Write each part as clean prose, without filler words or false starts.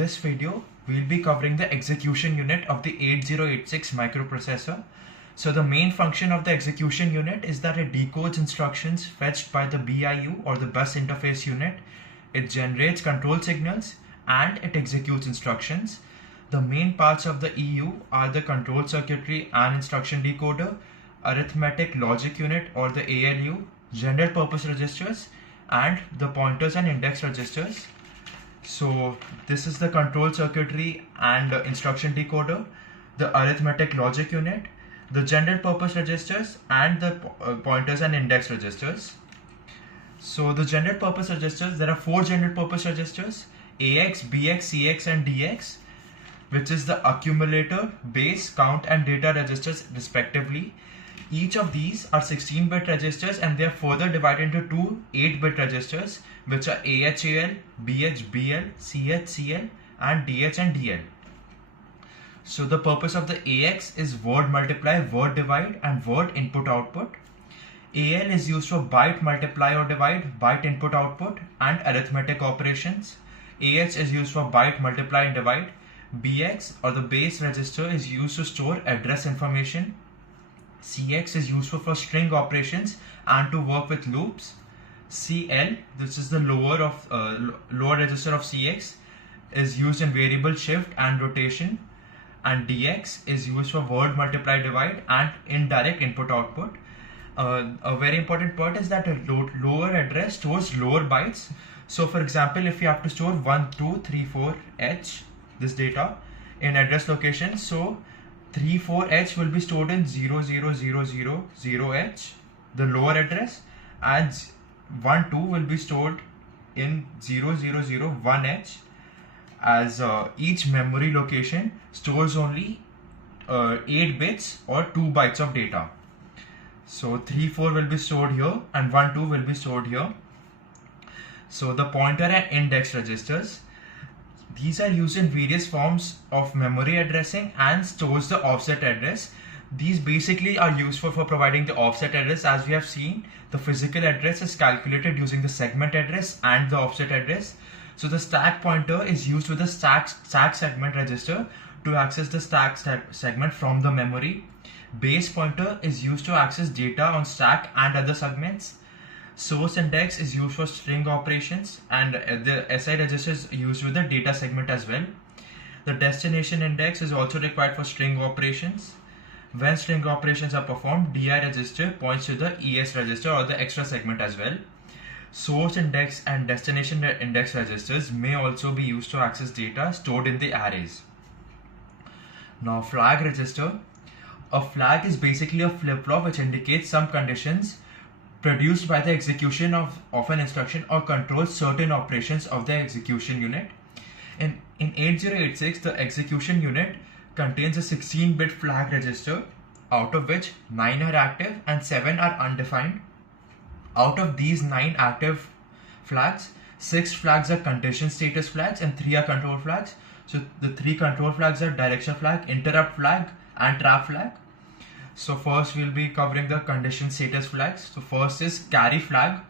this video, we'll be covering the execution unit of the 8086 microprocessor. So the main function of the execution unit is that it decodes instructions fetched by the BIU or the bus interface unit. It generates control signals and it executes instructions. The main parts of the EU are the control circuitry and instruction decoder, arithmetic logic unit or the ALU, general purpose registers, and the pointers and index registers. So this is the control circuitry and instruction decoder, the arithmetic logic unit, the general purpose registers, and the pointers and index registers. So the general purpose registers, there are 4 general purpose registers: AX, BX, CX, and DX, which is the accumulator, base, count, and data registers respectively. Each of these are 16-bit registers, and they are further divided into 2 8-bit registers, which are AHAL, BHBL, CHCL, and DH and DL. So the purpose of the AX is word multiply, word divide, and word input output. AL is used for byte multiply or divide, byte input output, and arithmetic operations. AH is used for byte multiply and divide. BX or the base register is used to store address information. CX is useful for string operations and to work with loops. CL, this is the lower register of CX, is used in variable shift and rotation. And DX is used for word multiply divide and indirect input output. A very important part is that a lower address stores lower bytes. So for example, if you have to store 1234H, this data in address location, so 34H will be stored in 00000H, the lower address, and 12 will be stored in 0001H, as each memory location stores only 8 bits or 2 bytes of data. So 34 will be stored here and 12 will be stored here. So the pointer and index registers, these are used in various forms of memory addressing and stores the offset address. These basically are useful for providing the offset address. As we have seen, the physical address is calculated using the segment address and the offset address. So the stack pointer is used with the stack segment register to access the stack segment from the memory. Base pointer is used to access data on stack and other segments. Source index is used for string operations, and the SI register is used with the data segment as well. The destination index is also required for string operations. When string operations are performed, DI register points to the ES register or the extra segment as well. Source index and destination index registers may also be used to access data stored in the arrays. Now, flag register. A flag is basically a flip-flop which indicates some conditions produced by the execution of an instruction or controls certain operations of the execution unit. In 8086, the execution unit contains a 16-bit flag register, out of which 9 are active and 7 are undefined. Out of these 9 active flags, 6 flags are condition status flags and 3 are control flags. So the 3 control flags are direction flag, interrupt flag, and trap flag. So first we'll be covering the condition status flags. So first is carry flag.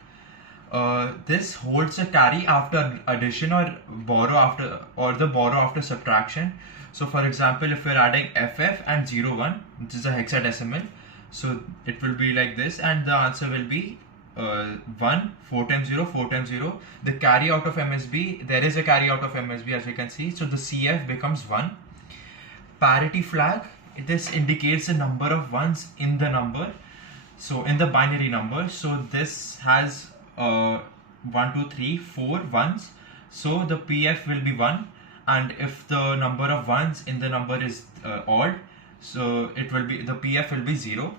This holds a carry after addition or borrow after subtraction. So for example, if we're adding FF and 01, which is a hexadecimal, so it will be like this, and the answer will be 1, 4 times 0, 4 times 0. The carry out of MSB, there is a carry out of MSB as you can see, so the CF becomes 1. Parity flag, this indicates the number of ones in the number, so in the binary number. So this has 1, 2, 3, 4 ones, so the PF will be 1, and if the number of ones in the number is odd, so it will be, the PF will be 0.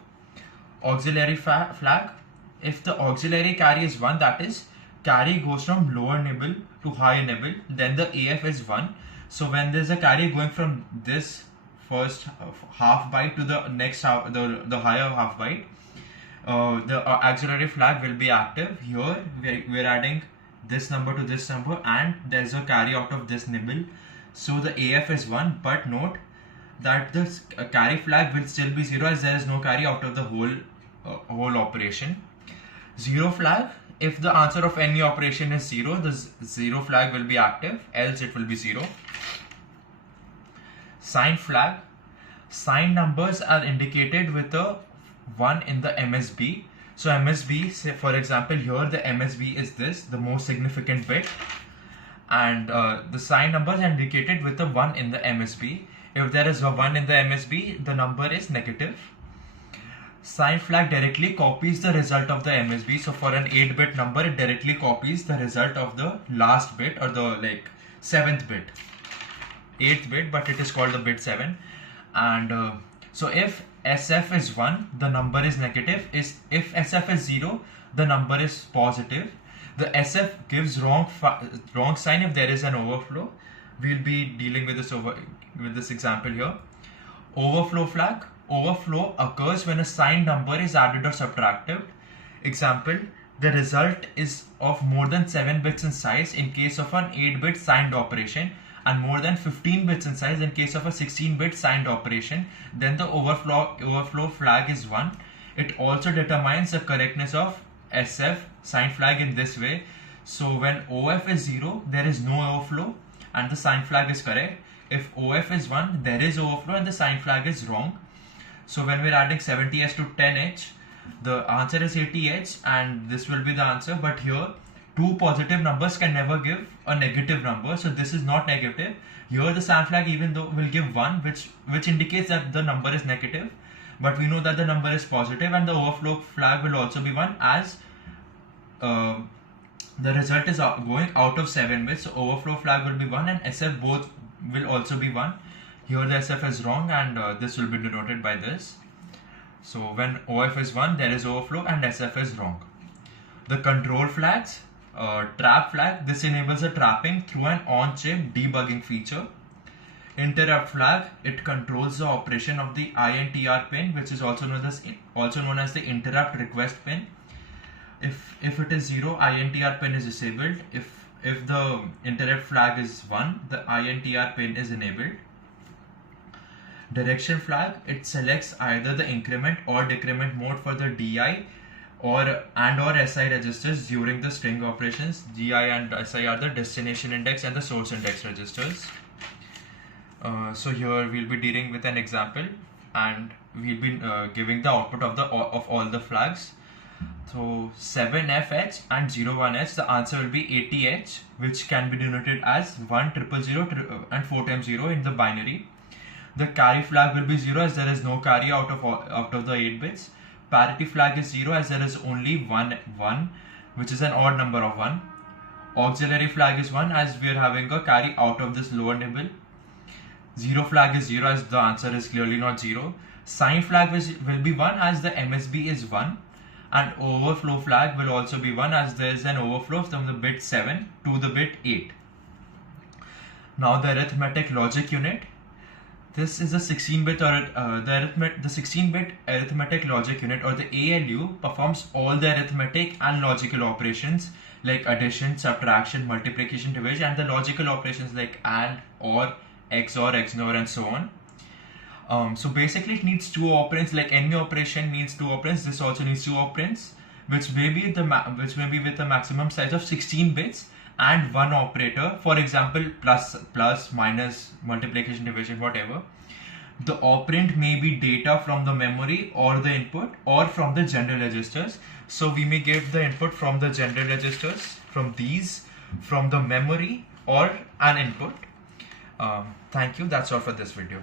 Auxiliary flag, if the auxiliary carry is 1, that is, carry goes from lower nibble to higher nibble, then the AF is 1. So when there's a carry going from this first half byte to the next half, the higher half byte, the auxiliary flag will be active. Here we're adding this number to this number, and there's a carry out of this nibble, so the AF is 1. But note that the carry flag will still be 0 as there is no carry out of the whole operation. 0 flag, if the answer of any operation is 0, the 0 flag will be active, else it will be 0. sign flag. Sign numbers are indicated with a 1 in the MSB. So MSB, say for example here the MSB is this, the most significant bit, and the sign numbers are indicated with a 1 in the MSB. If there is a 1 in the MSB, the number is negative. Sign flag directly copies the result of the MSB. So for an 8-bit number, it directly copies the result of the last bit, or the 7th bit. 8th bit, but it is called the bit 7. And so if SF is 1, the number is negative. If SF is 0, the number is positive. The SF gives wrong sign if there is an overflow. We'll be dealing with this example here. Overflow flag. Overflow occurs when a signed number is added or subtracted. Example, the result is of more than 7 bits in size in case of an 8-bit signed operation, and more than 15 bits in size in case of a 16-bit signed operation. Then the overflow flag is 1. It also determines the correctness of SF sign flag in this way. So when OF is 0, there is no overflow and the sign flag is correct. If OF is 1, there is overflow and the sign flag is wrong. So when we're adding 70H to 10H, the answer is 80H, and this will be the answer. But here, two positive numbers can never give a negative number, so this is not negative. Here the sign flag even though will give 1, which indicates that the number is negative, but we know that the number is positive, and the overflow flag will also be 1 as the result is going out of 7 bits. So overflow flag will be 1 and SF both will also be 1. Here the SF is wrong, and this will be denoted by this. So when OF is 1, there is overflow and SF is wrong. The control flags, trap flag, this enables a trapping through an on-chip debugging feature. Interrupt flag, it controls the operation of the INTR pin, which is also known as the interrupt request pin. If it is 0, INTR pin is disabled. If the interrupt flag is 1, the INTR pin is enabled. Direction flag, it selects either the increment or decrement mode for the DI or SI registers during the string operations. DI and SI are the destination index and the source index registers. So here we'll be dealing with an example, and we'll be giving the output of all the flags. So 7FH and 01H, the answer will be 80H, which can be denoted as 1 000 and 4 times 0 in the binary. The carry flag will be 0 as there is no carry out of the 8 bits. Parity flag is 0 as there is only 1, which is an odd number of 1. Auxiliary flag is 1 as we are having a carry out of this lower nibble. Zero flag is 0 as the answer is clearly not 0. Sign flag will be 1 as the MSB is 1. And overflow flag will also be 1 as there is an overflow from the bit 7 to the bit 8. Now the arithmetic logic unit. This is a 16-bit the 16-bit arithmetic logic unit, or the ALU, performs all the arithmetic and logical operations like addition, subtraction, multiplication, division, and the logical operations like AND, OR, XOR, XNOR, and so on. So basically it needs 2 operands. Like any operation needs 2 operands, this also needs 2 operands, which may be with a maximum size of 16 bits and 1 operator, for example plus, minus, multiplication, division, whatever. The operand may be data from the memory or the input, or from the general registers. So we may give the input from the general registers, from the memory, or an input. Thank you, that's all for this video.